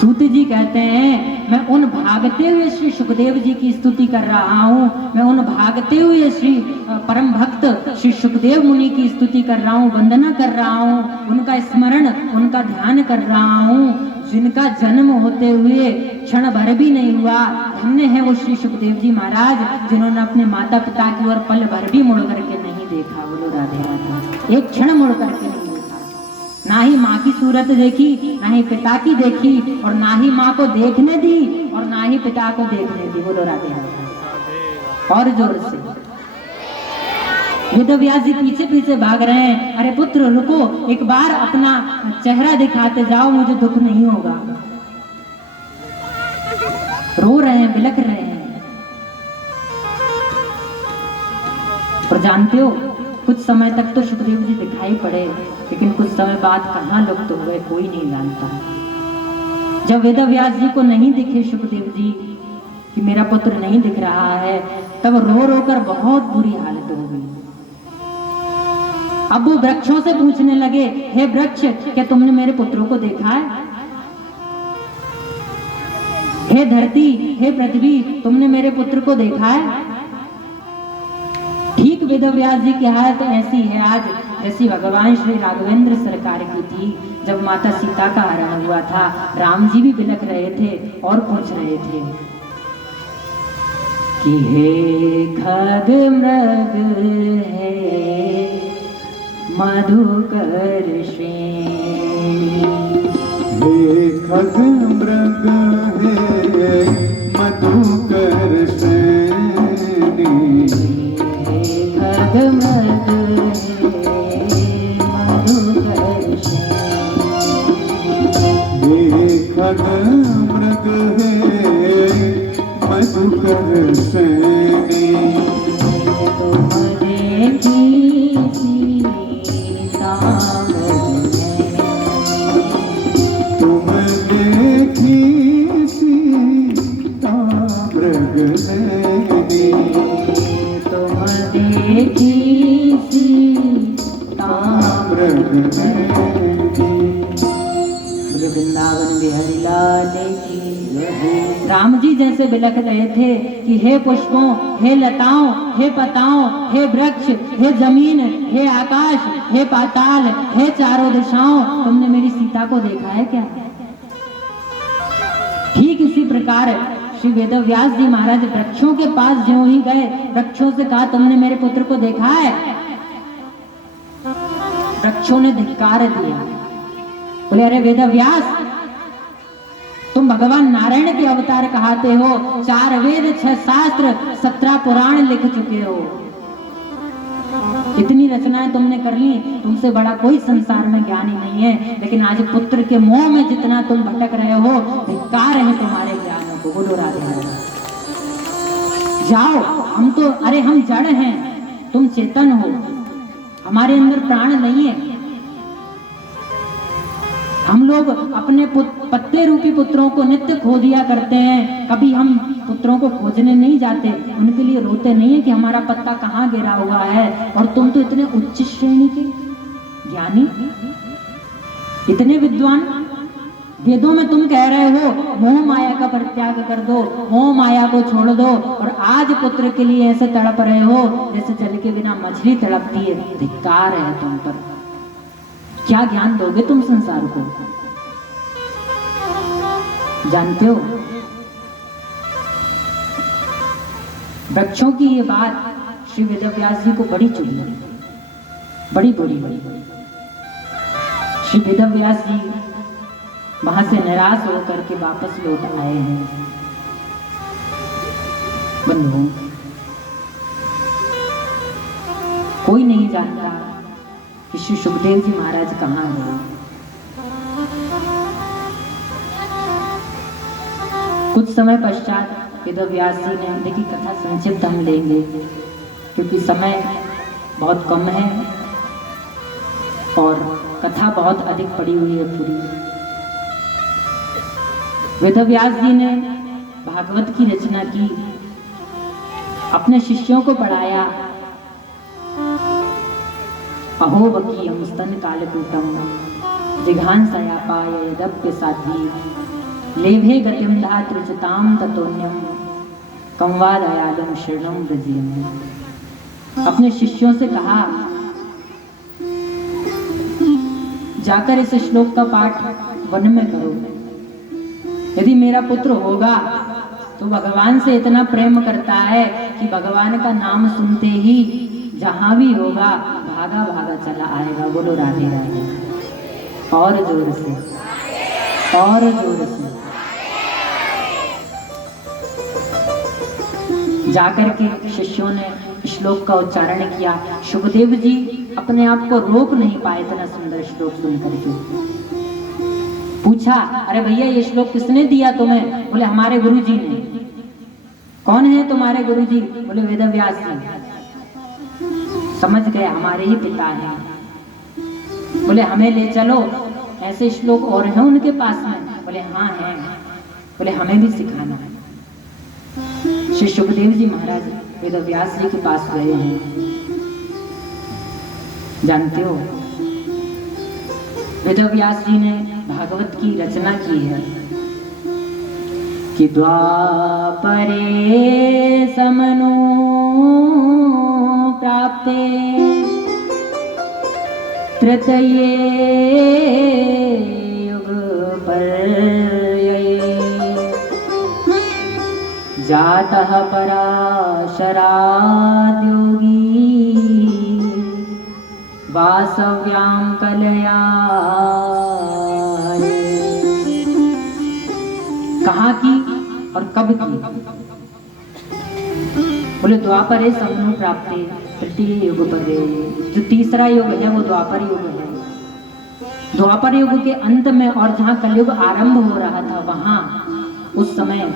सूत जी कहते हैं, मैं उन भागते हुए श्री सुखदेव जी की स्तुति कर रहा हूँ, मैं उन भागते हुए श्री परम भक्त श्री सुखदेव मुनि की स्तुति कर रहा हूँ, वंदना कर रहा हूँ, उनका स्मरण, उनका ध्यान कर रहा हूँ, जिनका जन्म होते हुए क्षण भर भी नहीं हुआ। धन्य है वो श्री सुखदेव जी महाराज, जिन्होंने अपने माता पिता की ओर पल भर भी मुड़ करके नहीं देखा। बोलो राधे राधे। एक क्षण मुड़ करके नहीं देखा, ना ही माँ की सूरत देखी, ना ही पिता की देखी, और ना ही माँ को देखने दी, और ना ही पिता को देखने दी। बोलो राधे राधे। और जोर से। वेदव्यास जी पीछे पीछे भाग रहे हैं। अरे पुत्र रुको, एक बार अपना चेहरा दिखाते जाओ, मुझे दुख नहीं होगा। रो रहे हैं, बिलख रहे हैं। और जानते हो, कुछ समय तक तो सुखदेव जी दिखाई पड़े, लेकिन कुछ समय बाद कहाँ लुप्त हो गए, कोई नहीं जानता। जब वेदव्यास जी को नहीं दिखे सुखदेव जी कि मेरा पुत्र नहीं दिख रहा है, तब रो रो कर बहुत बुरी हालत हो गई। अब वो वृक्षों से पूछने लगे, हे वृक्ष, क्या तुमने मेरे पुत्रों को देखा है? हे धरती, हे पृथ्वी, तुमने मेरे पुत्र को देखा है? ठीक वेदव्यास जी की हालत ऐसी है आज जैसी भगवान श्री राघवेंद्र सरकार की थी, जब माता सीता का हरण हुआ था। राम जी भी बिलख रहे थे और पूछ रहे थे कि हे खग मृग है मधुकर श्रेणी, हे खग मृग है मधुकर सैनी। खग मृग मधुकर खग मृग है मधुकर सैनी। तुम देखी सीता तुम देखी सीता मृग नैनी। तुम देखी सीता मृग नैनी। वृंदावन बिहारी लाल की। राम जी जैसे बिलख रहे थे कि हे पुष्पों, हे लताओं, हे पताओं, हे वृक्ष, हे जमीन, हे आकाश, हे पाताल, हे चारों दिशाओं, तुमने मेरी सीता को देखा है क्या? ठीक इसी प्रकार श्री वेदव्यास जी महाराज वृक्षों के पास ज्यों ही गए, वृक्षों से कहा तुमने मेरे पुत्र को देखा है? वृक्षों ने धिक्कार दिया, बोले अरे वेदव्यास, तुम भगवान नारायण के अवतार कहते हो, 4 वेद 6 शास्त्र 17 पुराण लिख चुके हो, इतनी रचनाएं तुमने कर ली, तुमसे बड़ा कोई संसार में ज्ञानी नहीं है, लेकिन आज पुत्र के मोह में जितना तुम भटक रहे हो, धिक्कार है तुम्हारे ज्ञानों को। बोलो राधे राधे। जाओ, हम तो अरे हम जड़ हैं, तुम चेतन हो, हमारे अंदर प्राण नहीं है। हम लोग अपने पत्ते रूपी पुत्रों को नित्य खो दिया करते हैं, कभी हम पुत्रों को खोजने नहीं जाते, उनके लिए रोते नहीं है कि हमारा पत्ता कहाँ गिरा हुआ है। और तुम तो इतने उच्च श्रेणी के ज्ञानी, इतने विद्वान, वेदों में तुम कह रहे हो मोह माया का परित्याग कर दो, मोह माया को छोड़ दो, और आज पुत्र के लिए ऐसे तड़प रहे हो जैसे जल के बिना मछली तड़पती है। धिक्कार है तुम पर। क्या ज्ञान दोगे तुम संसार को? जानते हो, वृक्षों की ये बात श्री वेदव्यास जी को बड़ी चुभी, बड़ी बुरी हुई। श्री वेदव्यास जी वहां से निराश होकर के वापस लौट आए हैं। बंधुओं, कोई नहीं जानता कि श्री सुखदेव जी महाराज कहाँ हैं। कुछ समय पश्चात वेदव्यास जी ने, देखिए कथा संक्षिप्त हम लेंगे क्योंकि समय बहुत कम है और कथा बहुत अधिक पड़ी हुई है पूरी। वेदव्यास जी ने भागवत की रचना की, अपने शिष्यों को पढ़ाया। अहो वकीयम स्तन कालकूटम जिघांसयापाय यदप्य साध्वी लेभे गतिम धातृचताम ततोन्यम कंवादयादम शरणम व्रजेम। अपने शिष्यों से कहा, जाकर इस श्लोक का पाठ वन में करो। यदि मेरा पुत्र होगा तो भगवान से इतना प्रेम करता है कि भगवान का नाम सुनते ही जहां भी होगा भागा भागा चला आएगा। बोलो राधे राधे। और जोर से, और जोर से। जाकर के शिष्यों ने श्लोक का उच्चारण किया। सुखदेव जी अपने आप को रोक नहीं पाए इतना सुंदर श्लोक सुन करके। पूछा, अरे भैया ये श्लोक किसने दिया तुम्हें? बोले हमारे गुरु जी ने। कौन है तुम्हारे गुरु जी? बोले वेदव्यास जी। समझ गए हमारे ही पिता हैं। बोले हमें ले चलो, ऐसे श्लोक और हैं उनके पास में? बोले हाँ हैं। बोले हमें भी सिखाना है। श्री सुखदेव जी महाराज वेदव्यास जी के पास गए हैं। जानते हो, वेदव्यास जी ने भागवत की रचना की है कि द्वापरे समनो प्राप्ते तृतीये युग पर्यये जातः पराशराद्योगी वासव्यां कलया। कहा कि और कब की? बोले द्वापरे समनु प्राप्ति तृतीय युग पर। जो तीसरा युग है वो द्वापर युग है। द्वापर युग के अंत में और जहाँ कलयुग आरंभ हो रहा था वहां उस समय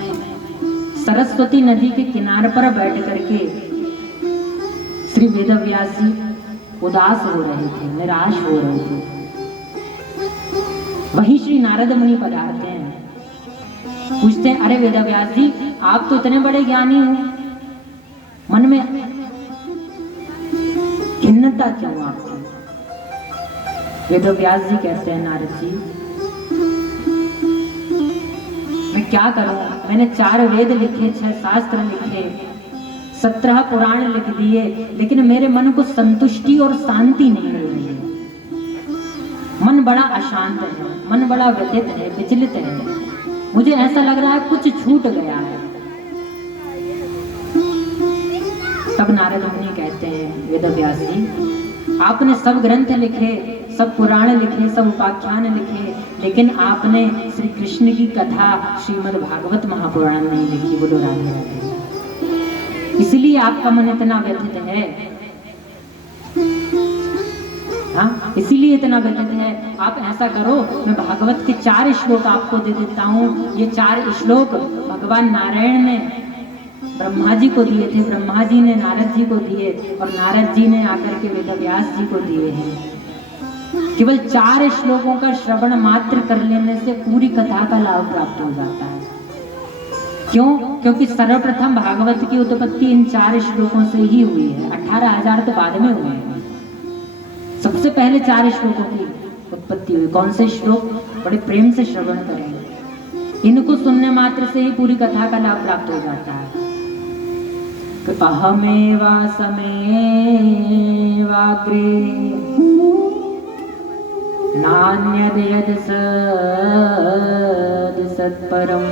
सरस्वती नदी के किनारे पर बैठ करके श्री वेदव्यास जी उदास हो रहे थे, निराश हो रहे थे। वहीं श्री नारद मुनि पधारते हैं, पूछते हैं, अरे वेदव्यास जी आप तो इतने बड़े ज्ञानी हो, मन में खिन्नता क्यों आपको? वेदव्यास जी कहते हैं, नारद जी मैं क्या करूं, मैंने 4 वेद लिखे, 6 शास्त्र लिखे, 17 पुराण लिख दिए, लेकिन मेरे मन को संतुष्टि और शांति नहीं मिल रही है। मन बड़ा अशांत है, मन बड़ा व्यथित है, विचलित है। मुझे ऐसा लग रहा है कुछ छूट गया है। तब नारद मुनि कहते हैं, वेदव्यास जी आपने सब ग्रंथ लिखे, सब पुराण लिखे, सब उपाख्यान लिखे, लेकिन आपने श्री कृष्ण की कथा श्रीमद् भागवत महापुराण नहीं लिखी। बोलो राधे राधे। इसलिए आपका मन इतना व्यथित है। हाँ, इसीलिए इतना व्यथित है। आप ऐसा करो, मैं भागवत के 4 श्लोक आपको दे देता हूँ। ये 4 श्लोक भगवान नारायण ने ब्रह्मा जी को दिए थे, ब्रह्मा जी ने नारद जी को दिए और नारद जी ने आकर के वेदव्यास जी को दिए हैं। केवल 4 श्लोकों का श्रवण मात्र कर लेने से पूरी कथा का लाभ प्राप्त हो जाता है। क्यों? क्योंकि सर्वप्रथम भागवत की उत्पत्ति इन 4 श्लोकों से ही हुई है। 18,000 तो बाद में हुए हैं। सबसे पहले 4 श्लोकों की उत्पत्ति हुई। कौन से श्लोक? बड़े प्रेम से श्रवण करें। इनको सुनने मात्र से ही पूरी कथा का लाभ प्राप्त हो जाता है। अहमेवा समेवाग्रे नान्यद् सत्परम्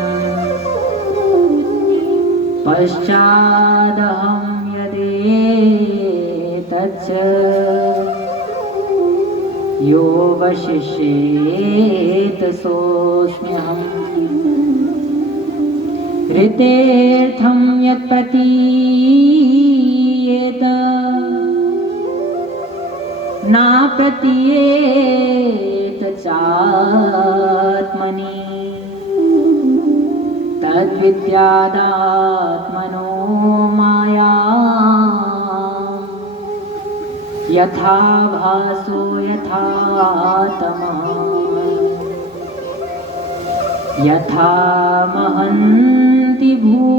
पश्चादहं यदेतच्च यो वशिष्येत सोऽस्म्यहम् ऋतेऽर्थं यत् प्रतीयेत ना प्रतीयेत चात्मनि तद्विद्यादात्मनो माया यथा भासो यथा तमः यथा महन्ति भूतानि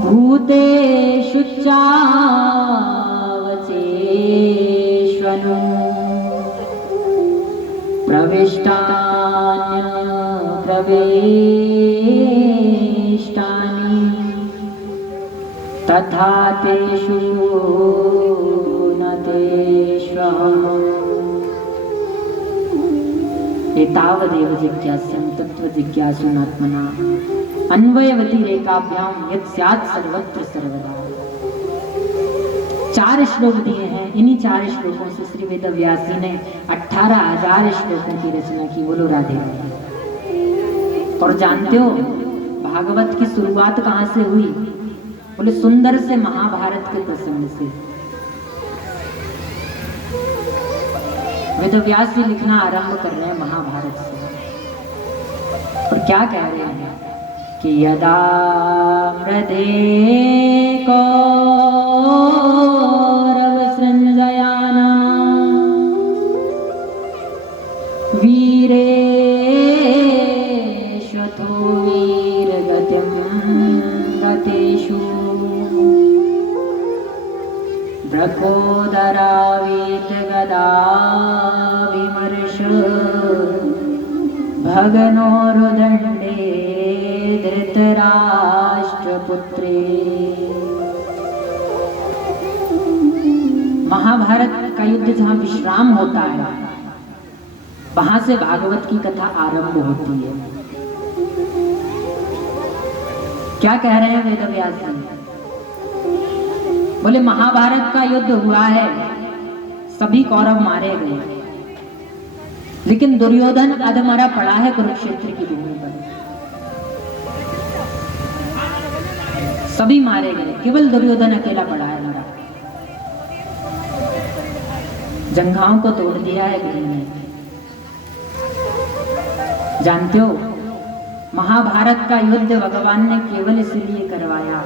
भूतेषु चावचेष्वनु प्रविष्टान्यप्रविष्टानि तथा तेषु न तेष्वहम् एतावदेव जिज्ञास्यं तत्त्वजिज्ञासुनात्मना अन्वयवतिरेकाभ्यां यत् स्यात् सर्वत्र सर्वदा। 4 श्लोक दिए हैं। इन्हीं 4 श्लोकों से श्री वेदव्यास जी ने 18,000 श्लोकों की रचना की। बोलो राधे राधे। और जानते हो भागवत की शुरुआत कहाँ से हुई? बोले सुंदर से महाभारत के प्रसंग से। वेदव्यास जी लिखना आरंभ कर रहे हैं महाभारत से। और क्या कह रहे हैं कि यदा मृधे कौरव सृंजयाना वीरेष्वथो वीरगतिं गतेषु ब्रकोदरावीत गदा विमर्श भगनोरुदण्डे धृतराष्ट्रपुत्रे। महाभारत का युद्ध जहां विश्राम होता है वहां से भागवत की कथा आरंभ होती है। क्या कह रहे हैं वेदव्यास जी? बोले महाभारत का युद्ध हुआ है, सभी कौरव मारे गए, लेकिन दुर्योधन अधमरा पड़ा है कुरुक्षेत्र की भूमि पर। सभी मारे गए, केवल दुर्योधन अकेला पड़ा है मरा। जंघाओं को तोड़ दिया है गुरु ने। जानते हो, महाभारत का युद्ध भगवान ने केवल इसलिए करवाया,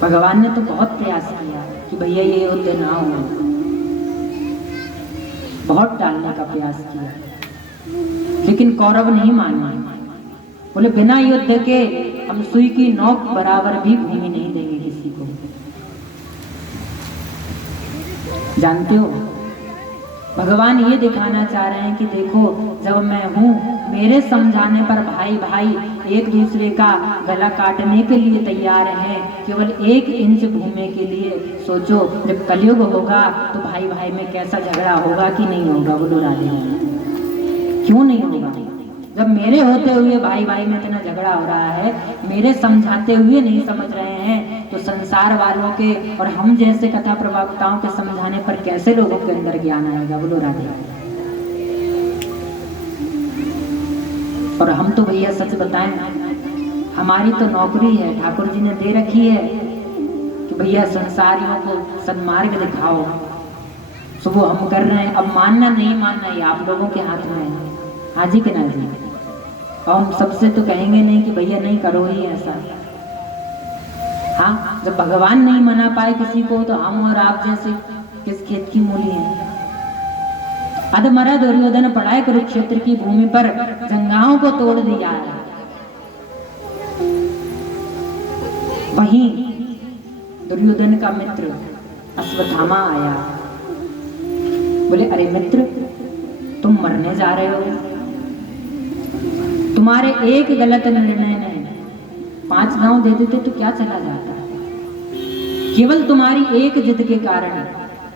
भगवान ने तो बहुत प्रयास किया कि भैया ये युद्ध ना हो, बहुत टालने का प्रयास किया, लेकिन कौरव नहीं माने। बोले बिना युद्ध के हम सुई की नोक बराबर भी भूमि नहीं देंगे किसी को। जानते हो, भगवान ये दिखाना चाह रहे हैं कि देखो, जब मैं हूं, मेरे समझाने पर भाई भाई एक दूसरे का गला काटने के लिए तैयार हैं, केवल 1 इंच भूमि के लिए। सोचो, जब कलयुग होगा तो भाई भाई में कैसा झगड़ा होगा कि नहीं होगा? बोलो राधे, क्यों नहीं होगा? जब मेरे होते हुए भाई भाई में इतना झगड़ा हो रहा है, मेरे समझाते हुए नहीं समझ रहे हैं, तो संसार वालों के और हम जैसे कथा प्रवक्ताओं के समझाने पर कैसे लोगों के अंदर ज्ञान आएगा? बोलो राधे। और हम तो भैया सच बताएं, हमारी तो नौकरी है, ठाकुर जी ने दे रखी है कि भैया संसारियों को सन्मार्ग दिखाओ। सुबह हम कर रहे हैं, अब मानना नहीं मानना ये आप लोगों के हाथ में है। हाँ जी कि ना जी? और हम सबसे तो कहेंगे नहीं कि भैया नहीं करो ही ऐसा। हाँ, जब भगवान नहीं मना पाए किसी को, तो हम और आप जैसे किस खेत की मूली हैं? अधमरा दुर्योधन पड़ा है कुरुक्षेत्र की भूमि पर, जंघाओं को तोड़ दिया है। वहीं दुर्योधन का मित्र अश्वत्थामा आया। बोले अरे मित्र, तुम मरने जा रहे हो, तुम्हारे एक गलत निर्णय ने 5 गांव दे देते तो क्या चला जाता? केवल तुम्हारी एक जिद के कारण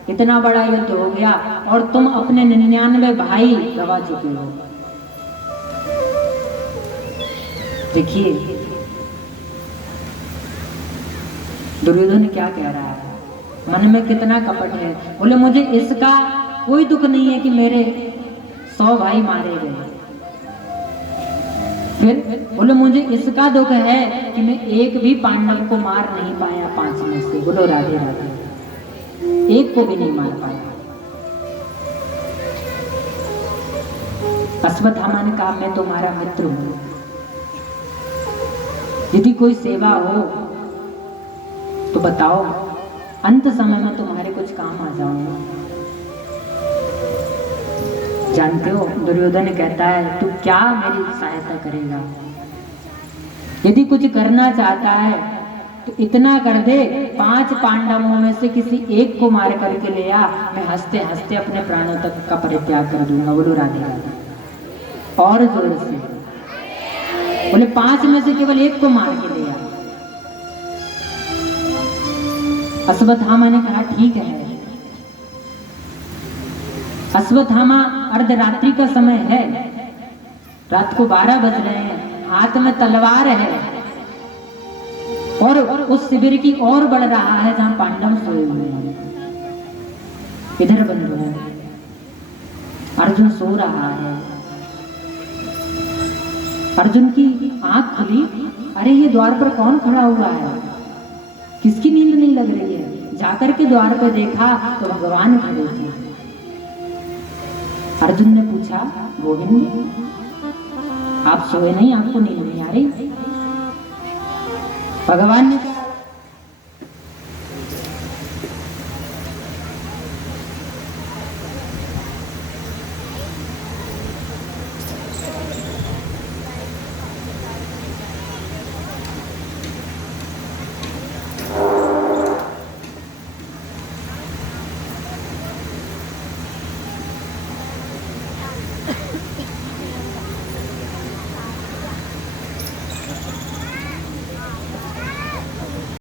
इतना बड़ा युद्ध हो गया और तुम अपने 99 भाई गवा चुके हो। देखिए दुर्योधन क्या कह रहा है, मन में कितना कपट है। बोले मुझे इसका कोई दुख नहीं है कि मेरे 100 भाई मारे गए। फिर बोले मुझे इसका दुख है कि मैं एक भी पांडव को मार नहीं पाया 5 में से। बोलो राधे राधे, एक को भी नहीं मार पाया। अश्वत्थामा ने कहा मैं तुम्हारा मित्र हूं, यदि कोई सेवा हो तो बताओ, अंत समय में तुम्हारे कुछ काम आ जाऊंगा। जानते हो, दुर्योधन कहता है तू क्या मेरी सहायता करेगा? यदि कुछ करना चाहता है तो इतना कर दे, 5 पांडवों में से किसी एक को मार करके ले आ, मैं हंसते हंसते अपने प्राणों तक का परित्याग कर दूंगा। बोलो राधे राधे, और जोर से बोले 5 में से केवल एक को मार के ले आ। अश्वत्थामा ने कहा ठीक है। अश्वत्थामा अर्धरात्रि का समय है, रात को 12 बज रहे हैं, हाथ में तलवार है और उस शिविर की ओर बढ़ रहा है जहां पांडव सोए हुए हैं। इधर बंधु है, अर्जुन सो रहा है। अर्जुन की आंख खुली, अरे ये द्वार पर कौन खड़ा हुआ है? किसकी नींद नहीं लग रही है? जाकर के द्वार पर देखा तो भगवान खड़े थे। अर्जुन ने पूछा गोविंद आप सोए नहीं, आपको नींद नहीं आ रही? भगवान ने कहा